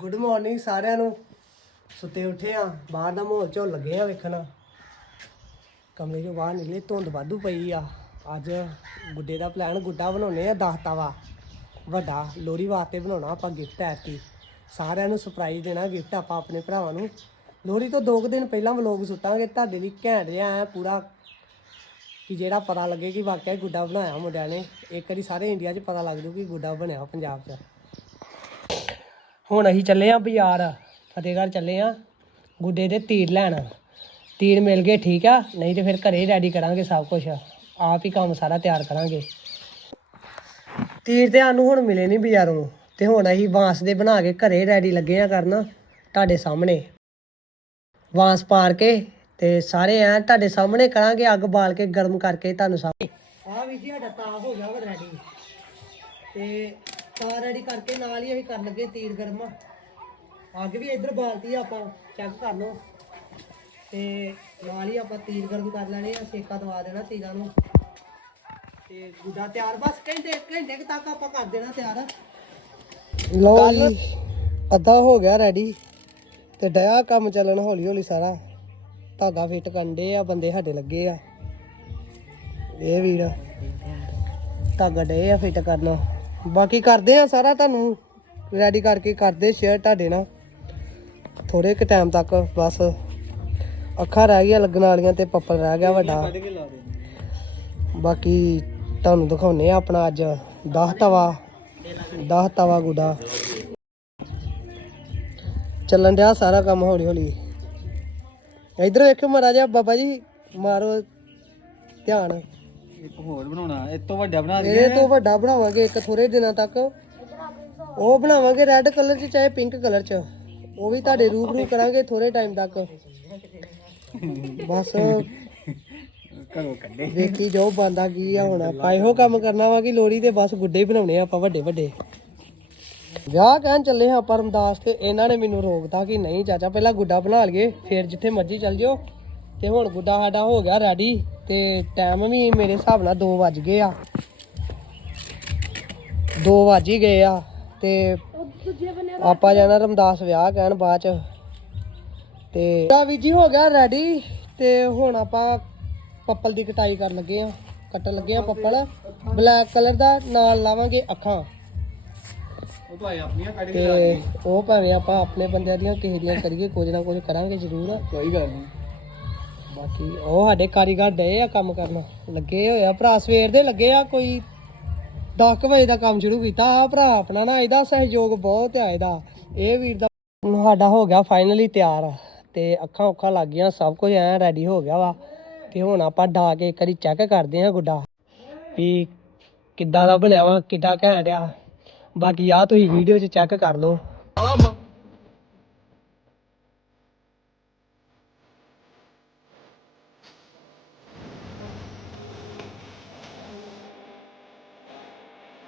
Good morning ਸਾਰਿਆਂ ਨੂੰ। ਸੁੱਤੇ ਉੱਠੇ ਆ, ਬਾਹਰ ਦਾ ਮਾਹੌਲ ਝੋਲ ਲੱਗੇ ਆ ਵੇਖਣ। ਕਮਰੇ ਚੋਂ ਬਾਹਰ ਨਿਕਲੇ, ਧੁੰਦ ਵਾਧੂ ਪਈ ਆ। ਅੱਜ ਗੁੱਡੇ ਦਾ ਪਲਾਨ ਗੁੱਡਾ ਬਣਾਉਣੇ ਆ ਦਸ ਤਵਾ। ਵੱਡਾ ਲੋਰੀ ਵਾਸਤੇ ਬਣਾਉਣਾ ਆਪਾਂ ਗਿਫਟ ਐਤੀ ਸਾਰਿਆਂ ਨੂੰ ਸਰਪ੍ਰਾਈਜ਼ ਦੇਣਾ ਗਿਫਟ ਆਪਾਂ ਆਪਣੇ ਭਰਾਵਾਂ ਨੂੰ। ਲੋਰੀ ਤੋਂ ਦੋ ਕੁ ਦਿਨ ਪਹਿਲਾਂ ਵਲੋਗ ਸੁੱਟਾਂਗੇ, ਤੁਹਾਡੇ ਲਈ ਘੈਂਟ ਜਿਹਾ ਐਂ ਪੂਰਾ ਕਿ ਜਿਹੜਾ ਪਤਾ ਲੱਗੇ ਕਿ ਵਾਕਿਆ ਹੀ ਗੁੱਡਾ ਬਣਾਇਆ ਮੁੰਡਿਆਂ ਨੇ। ਇੱਕ ਵਾਰੀ ਸਾਰੇ ਇੰਡੀਆ 'ਚ ਪਤਾ ਲੱਗ ਜੂ ਕਿ ਗੁੱਡਾ ਬਣਿਆ ਪੰਜਾਬ 'ਚ। ਹੁਣ ਅਸੀਂ ਚੱਲੇ ਆਂ ਬਾਜ਼ਾਰ, ਫਤਿਹਗੜ੍ਹ ਚੱਲੇ ਆਂ, ਗੁੱਡੇ ਦੇ ਤੀਰ ਲੈਣ। ਤੀਰ ਮਿਲ ਗਏ, ਠੀਕ ਆ, ਨਹੀਂ ਤੇ ਫਿਰ ਘਰੇ ਰੈਡੀ ਕਰਾਂਗੇ ਸਭ ਕੁਝ ਆਪ ਹੀ ਕੰਮ ਸਾਰਾ ਤਿਆਰ ਕਰਾਂਗੇ। ਤੀਰ ਤੇ ਸਾਨੂੰ ਹੁਣ ਮਿਲੇ ਨਹੀਂ ਬਾਜ਼ਾਰੋਂ, ਤੇ ਹੁਣ ਅਸੀਂ ਬਾਂਸ ਦੇ ਬਣਾ ਕੇ ਘਰੇ ਰੈਡੀ ਲੱਗੇ ਆ ਕਰਨ ਤੁਹਾਡੇ ਸਾਹਮਣੇ। ਬਾਂਸ ਪਾਰ ਕੇ ਤੇ ਸਾਰੇ ਐ ਤੁਹਾਡੇ ਸਾਹਮਣੇ ਕਰਾਂਗੇ ਅੱਗ ਬਾਲ ਕੇ ਗਰਮ ਕਰਕੇ ਤੁਹਾਨੂੰ ਸਾਹਮਣੇ। ਆ ਵੀ ਜੀ ਸਾਡਾ ਤਾ ਹੋ ਗਿਆ ਵਾ ਰੈਡੀ ਤੇ ਤਾ ਰੈਡੀ ਕਰਕੇ ਨਾਲ ਹੀ ਅਸੀਂ ਕਰਨ ਲੱਗੇ ਤੀਰ ਗਰਮ। ਅੱਗ ਵੀ ਇੱਧਰ ਬਾਲਤੀ ਆ ਆਪਾਂ ਚੈੱਕ ਕਰ ਲਓ। ਤੇ ਨਾਲ ਹੀ ਆਪਾਂ ਤੀਰ ਗਰਮ ਕਰ ਲੈਣੇ ਆ ਸੇਕਾ ਦਵਾ ਦੇਣਾ ਤੀਰਾਂ ਨੂੰ। ਤੇ ਗੁੱਡਾ ਤਿਆਰ ਬਸ ਘੰਟੇ ਘੰਟੇ ਕੁ ਤੱਕ ਆਪਾਂ ਕਰ ਦੇਣਾ ਤਿਆਰ। ਲਓ ਜੀ ਅੱਧਾ ਹੋ ਗਿਆ ਰੈਡੀ ਤੇ ਡਿਆ ਕੰਮ ਚੱਲਣ ਹੌਲੀ ਹੌਲੀ ਸਾਰਾ। ਧਾਗਾ ਫਿੱਟ ਕਰਦੇ ਆ ਬੰਦੇ ਸਾਡੇ ਲੱਗੇ ਆ। ਇਹ ਵੀਰ ਧਾਗਾ ਡੇ ਆ ਫਿੱਟ ਕਰਨਾ। ਬਾਕੀ ਕਰਦੇ ਆ ਸਾਰਾ ਤੁਹਾਨੂੰ ਰੈਡੀ ਕਰਕੇ ਕਰਦੇ ਸ਼ੇਅਰ ਤੁਹਾਡੇ ਨਾਲ। ਥੋੜੇ ਕੁ ਟਾਈਮ ਤੱਕ ਬਸ ਅੱਖਾਂ ਰਹਿ ਗਈਆਂ ਲੱਗਣ ਵਾਲੀਆਂ ਤੇ ਪੱਪਲ ਰਹਿ ਗਿਆ ਵੱਡਾ। ਬਾਕੀ ਤੁਹਾਨੂੰ ਦਿਖਾਉਨੇ ਆ ਆਪਣਾ ਅੱਜ 10 ਤਵਾ 10 ਤਵਾ ਗੁੱਡਾ ਚੱਲਣ ਡਿਆ ਸਾਰਾ ਕੰਮ ਹੌਲੀ ਹੌਲੀ ਇਧਰ ਵੇਖੋ ਮਹਾਰਾਜਾ ਬਾਬਾ ਜੀ, ਮਾਰੋ ਧਿਆਨ। ਇੱਕ ਹੋਰ ਬਣਾਉਣਾ ਇਹ ਤੋਂ ਵੱਡਾ ਬਣਾ ਇਹ ਤੋਂ ਵੱਡਾ ਬਣਾਵਾਂਗੇ ਇੱਕ ਥੋੜੇ ਦਿਨਾਂ ਤੱਕ। ਉਹ ਬਣਾਵਾਂਗੇ ਰੈੱਡ ਕਲਰ ਚ ਚਾਹੇ ਪਿੰਕ ਕਲਰ ਚ। ਉਹ ਵੀ ਤੁਹਾਡੇ ਰੂਬਰੂ ਕਰਾਂਗੇ ਥੋੜੇ ਟਾਈਮ ਤੱਕ। ਬਸ। ਘਰੋਂ ਕੱਢੇ। ਵੇਖੀ ਜੋ ਬੰਦਾ ਕੀ ਆ ਹੁਣ ਆਪਾਂ। ਇਹੋ ਕੰਮ ਕਰਨਾ ਵਾ ਕਿ ਲੋੜੀ ਤੇ ਬਸ ਗੁੱਡੇ ਹੀ ਬਣਾਉਣੇ ਆ ਆਪਾਂ ਵੱਡੇ ਵੱਡੇ। ਵਿਆਹ ਕਹਿਣ ਚੱਲੇ ਹਾਂ ਆਪਾਂ ਰਮਦਾਸ ਤੇ ਇਹਨਾਂ ਨੇ ਮੈਨੂੰ ਰੋਕਤਾ ਕਿ ਨਹੀਂ ਚਾਚਾ ਪਹਿਲਾਂ ਗੁੱਡਾ ਬਣਾ ਲਈਏ ਫਿਰ ਜਿੱਥੇ ਮਰਜ਼ੀ ਚੱਲ ਜਿਓ। ਤੇ ਹੁਣ ਗੁੱਡਾ ਸਾਡਾ ਹੋ ਗਿਆ ਰੈਡੀ ਤੇ ਟਾਈਮ ਵੀ ਮੇਰੇ ਹਿਸਾਬ ਨਾਲ 2 ਵੱਜ ਗਏ ਆ। 2 ਵੱਜ ਹੀ ਗਏ ਆ ਤੇ ਆਪਾਂ ਜਾਣਾ ਰਮਦਾਸ ਵਿਆਹ ਕਹਿਣ ਬਾਅਦ ਚ। ਤੇ ਤਾਂ ਵੀ ਜੀ ਹੋ ਗਿਆ ਰੈਡੀ ਤੇ ਹੁਣ ਆਪਾਂ ਪੱਪਲ ਦੀ ਕਟਾਈ ਕਰਨ ਲੱਗੇ ਆ। ਕੱਟਣ ਲੱਗੇ ਆ ਪੱਪਲ। ਬਲੈਕ ਕਲਰ ਦਾ ਨਾਲ ਲਾਵਾਂਗੇ ਅੱਖਾਂ। ਉਹ ਭਾਈ ਆਪਣੀਆਂ ਕੱਢ ਤੇ ਉਹ ਭਾਵੇਂ ਆਪਾਂ ਆਪਣੇ ਬੰਦਿਆਂ ਦੀਆਂ ਕਿਸੇ ਦੀਆਂ ਕਰੀਏ ਕੁਝ ਨਾ ਕੁਝ ਕਰਾਂਗੇ ਜ਼ਰੂਰ। ਕੋਈ ਗੱਲ ਨਹੀਂ ਬਾਕੀ ਉਹ ਸਾਡੇ ਕਾਰੀਗਰ ਡਏ ਆ ਕੰਮ ਕਰਨ। ਲੱਗੇ ਹੋਏ ਆ ਭਰਾ, ਸਵੇਰ ਦੇ ਲੱਗੇ ਆ ਕੋਈ 10 ਵਜੇ ਦਾ ਕੰਮ ਸ਼ੁਰੂ ਕੀਤਾ। ਆ ਭਰਾ ਆਪਣਾ ਨਾ, ਇਹਦਾ ਸਹਿਯੋਗ ਬਹੁਤ ਆ ਇਹਦਾ। ਇਹ ਵੀਰ ਦਾ ਸਾਡਾ ਹੋ ਗਿਆ ਫਾਈਨਲੀ ਤਿਆਰ। ਤੇ ਅੱਖਾਂ ਉੱਖਾਂ ਲੱਗ ਗਈਆਂ, ਸਭ ਕੁਝ ਐ ਰੈਡੀ ਹੋ ਗਿਆ ਵਾ। ਤੇ ਹੁਣ ਆਪਾਂ ਡਾ ਕੇ ਇੱਕ ਵਾਰੀ ਚੈੱਕ ਕਰਦੇ ਹਾਂ ਗੁੱਡਾ ਵੀ ਕਿੱਦਾਂ ਦਾ ਬਣਿਆ ਵਾ ਕਿੱਦਾਂ ਘੈਂਟ ਆ। ਬਾਕੀ ਆ ਤੁਸੀਂ ਵੀਡੀਓ 'ਚ ਚੈੱਕ ਕਰ ਲਓ।